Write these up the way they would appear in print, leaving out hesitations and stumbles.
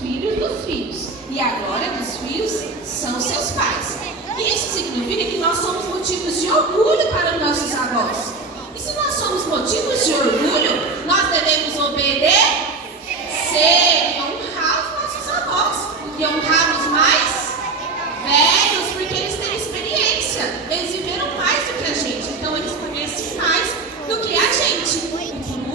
filhos dos filhos. E a glória dos filhos são seus pais. Isso significa que nós somos motivos de orgulho para os nossos avós. E se nós somos motivos de orgulho, nós devemos obedecer e honrar os nossos avós. E honrar os mais velhos, porque eles têm experiência. Eles viveram mais do que a gente. Então eles conhecem mais do que a gente. E por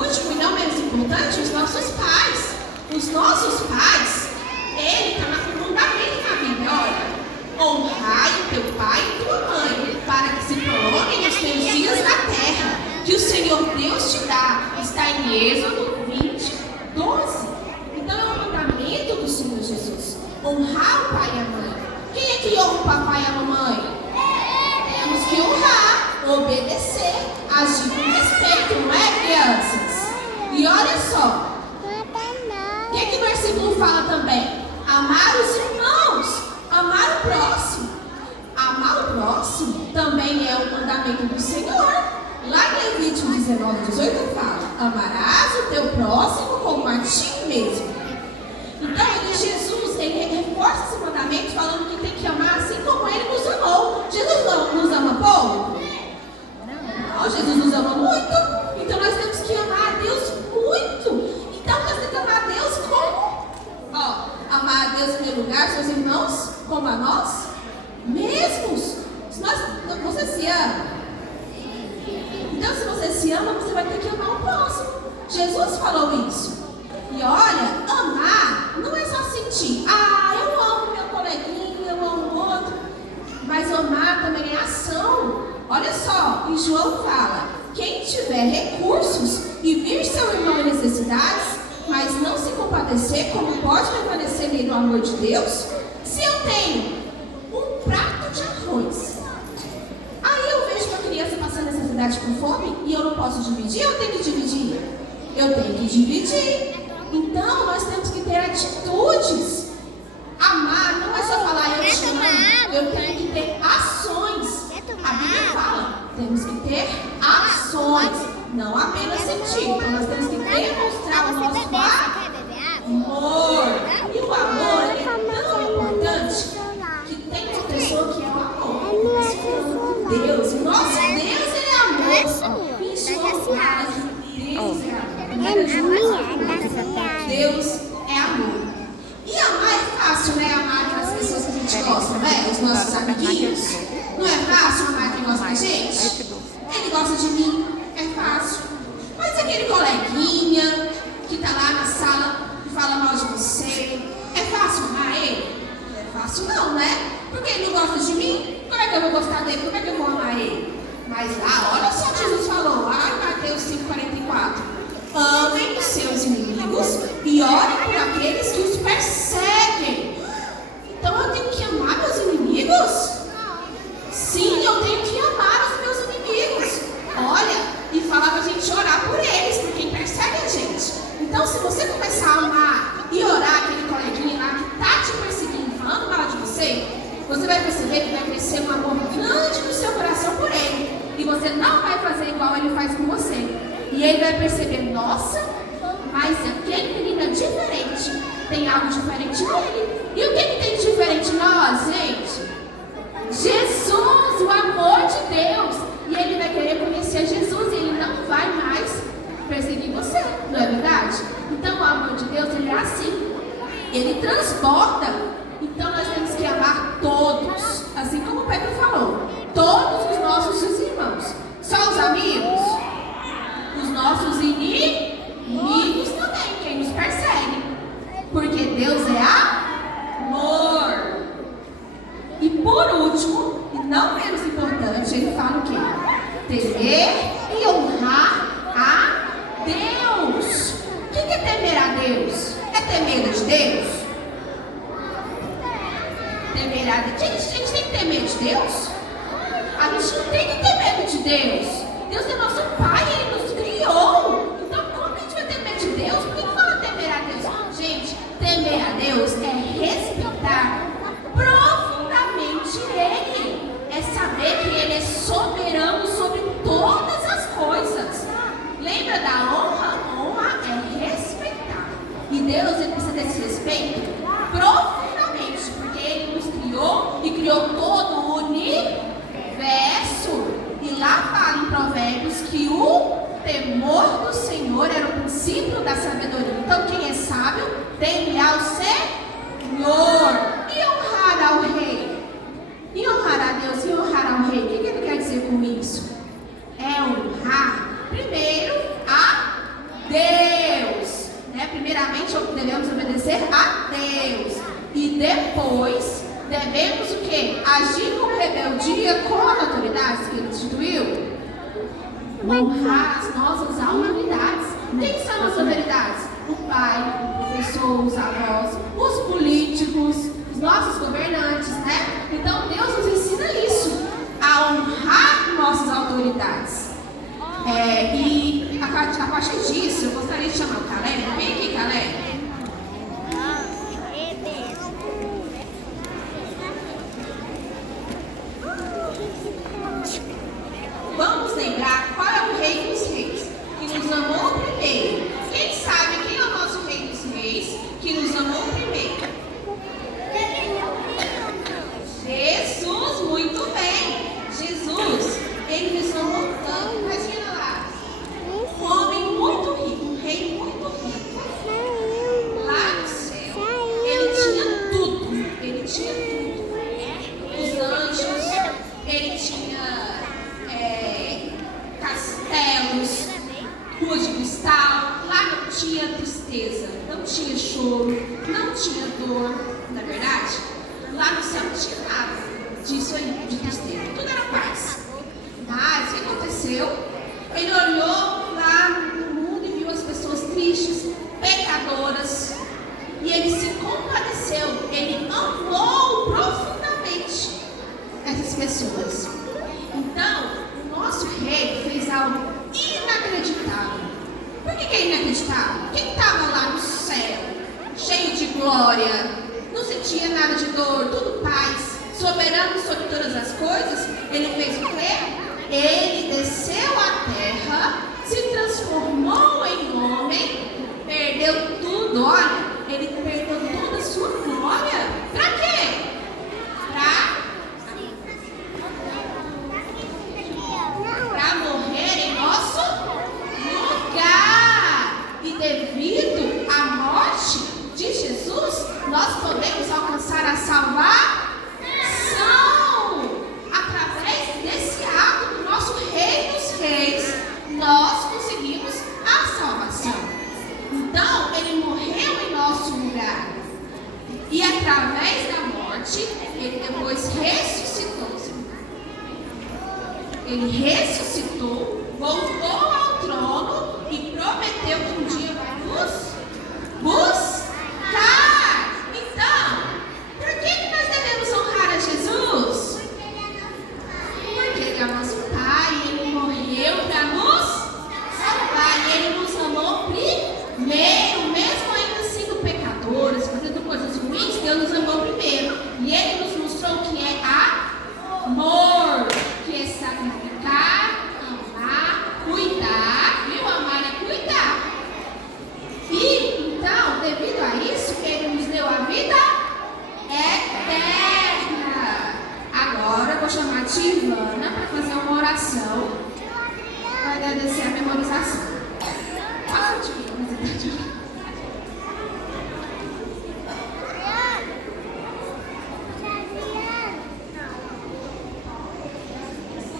último, e não menos importante, os nossos pais. Os nossos pais, ele está no fundamento da Bíblia. Olha, honrai o teu pai e tua mãe, para que se prolonguem os teus dias na terra, que o Senhor Deus te dá. Está em Êxodo 20, 12. Então é o mandamento do Senhor Jesus. Honrar o pai e a mãe. Quem é que honra o papai e a mamãe? Temos que honrar, obedecer, agir com respeito, não é, crianças? E olha só, o que o versículo fala também? Amar os irmãos, amar o próximo. Amar o próximo também é um mandamento do Senhor. Lá em Levítico 19, 18 fala: amarás o teu próximo como a ti mesmo. Então, Jesus, ele reforça esse mandamento falando que tem que amar assim como ele nos amou. Jesus não nos ama pouco? Não, Jesus nos ama muito. Então, nós temos que amar a Deus muito. Então, nós temos que amar a Deus como? Amar a Deus em primeiro lugar, seus irmãos, como a nós mesmos. Você se ama. Então, se você se ama, você vai ter que amar o próximo. Jesus falou isso. E olha, amar não é só sentir. Eu amo meu coleguinha, eu amo o outro. Mas amar também é ação. Olha só, e João fala: quem tiver recursos e vir seu irmão em necessidades, mas não se compadecer, como pode permanecer nele o amor de Deus? Se eu tenho um prato de arroz, aí eu vejo uma criança passando necessidade com fome e eu não posso dividir, eu tenho que dividir? Eu tenho que dividir. Então, nós temos que ter atitudes. Amar não é só falar eu te amo, eu tenho que ter ações. A Bíblia fala, temos que ter ações, não apenas sentir. Então, nós temos que demonstrar o nosso amor. E o amor é tão importante que tem uma pessoa que é o amor. Nós falamos de Deus. O nosso Deus, ele é amor. Isso é amor. Deus é amor. E amar é fácil, né? Amar aquelas pessoas que a gente gosta, né? Os nossos amiguinhos. Não é fácil amar quem gosta da gente? Ele gosta de mim, é fácil. Mas aquele coleguinha que tá lá na sala e fala mal de você, é fácil amar ele? Não é fácil não, né? Porque ele não gosta de mim, como é que eu vou gostar dele? Como é que eu vou amar ele? Mas lá, olha só o que Jesus falou, lá em Mateus 5,44. Amem os seus inimigos e orem por aqueles que os perseguem. Então eu tenho que amar meus inimigos? Sim, eu tenho que amar os meus inimigos. Olha, e falar pra gente orar por eles, por quem persegue a gente. Então, se você começar a amar e orar aquele coleguinha lá que tá te perseguindo, falando mal de você, você vai perceber que vai crescer um amor grande no seu coração por ele. E você não vai fazer igual ele faz com você. E ele vai perceber, nossa, mas aquele menino é diferente. Tem algo diferente nele. E o que tem de diferente em nós, gente? Jesus, o amor de Deus. E ele vai querer conhecer Jesus e ele não vai mais perseguir você, não é verdade? Então o amor de Deus, ele é assim. Ele transporta. Então nós temos que amar todos. Assim como o Pedro falou. Todos os nossos irmãos. Só os amigos? Os nossos inimigos também, quem nos persegue. Porque Deus é amor. E por último, e não menos importante, ele fala o quê? Temer e honrar a Deus. O que é temer a Deus? É ter medo de Deus? Temer a Deus. A gente tem que ter medo de Deus? A gente não tem que ter medo de Deus. Deus é nosso Pai, Ele nos criou. Então, como a gente vai ter medo de Deus? Por que fala temer a Deus? Gente, temer a Deus é respeitar profundamente Ele. É saber que Ele é soberano sobre todas as coisas. Lembra da honra? Honra é respeitar. E Deus, Ele precisa desse respeito temer ao Senhor e honrar ao rei. E honrar a Deus e honrar ao rei. O que ele quer dizer com isso? É honrar primeiro a Deus, né? Primeiramente devemos obedecer a Deus e depois devemos o quê? Agir com rebeldia com as autoridades que ele instituiu. Honrar as nossas autoridades. Quem são as autoridades? O pai, o professor, os avós, os políticos, os nossos governantes, né? Então Deus nos ensina isso, a honrar nossas autoridades. E a partir disso, eu gostaria de chamar o Caleb. Vem aqui, Caleb. Vamos lembrar qual é o Rei dos Reis, que nos amou primeiro. Quem sabe quem é o nosso Rei dos Reis, que nos amou primeiro? Jesus, muito bem. Jesus, ele nos amou tanto. Imagina lá, um homem muito rico, um rei muito rico. Lá no céu, ele tinha tudo. Ele tinha tudo. Os anjos, ele tinha castelos, ruas de cristal. Lá não tinha tristeza, não tinha choro, não tinha dor. Não é verdade? Lá no céu não tinha nada disso aí, de tristeza. Tudo era paz. Mas o que aconteceu? Ele olhou lá no mundo e viu as pessoas tristes, pecadoras. E ele se compadeceu. Ele amou profundamente essas pessoas. Então, o nosso rei fez algo inacreditável. Por que é inacreditável? Quem estava lá no céu, cheio de glória, não sentia nada de dor, tudo paz, soberano sobre todas as coisas, ele fez o quê? Ele desceu à terra, se transformou em homem, perdeu tudo, olha, ele perdeu toda a sua glória. Para quê? Para morrer em nosso lugar. E devido à morte de Jesus, nós podemos alcançar a salvação. Através desse ato do nosso Rei dos Reis, nós conseguimos a salvação. Então, ele morreu em nosso lugar. E através da morte, ele depois ressuscitou. Ele ressuscitou, voltou ao trono e prometeu que um dia vai nos buscar. Então, por que nós devemos honrar a Jesus? Porque ele é nosso Pai, ele morreu para nos salvar, e ele nos amou primeiro, mesmo ainda sendo pecadores, fazendo coisas ruins, Deus nos amou primeiro. E ele nos mostrou que é amor, que é sacrificar, amar, cuidar, viu? Amar é cuidar. E então, devido a isso, ele nos deu a vida eterna. Agora eu vou chamar a tia Ivana para fazer uma oração para agradecer a memorização. Passa, tia Ivana.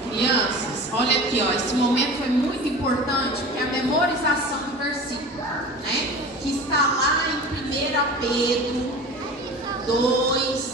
Crianças, olha aqui, ó, esse momento foi muito importante, porque a memorização do versículo, né, que está lá em 1 Pedro 2,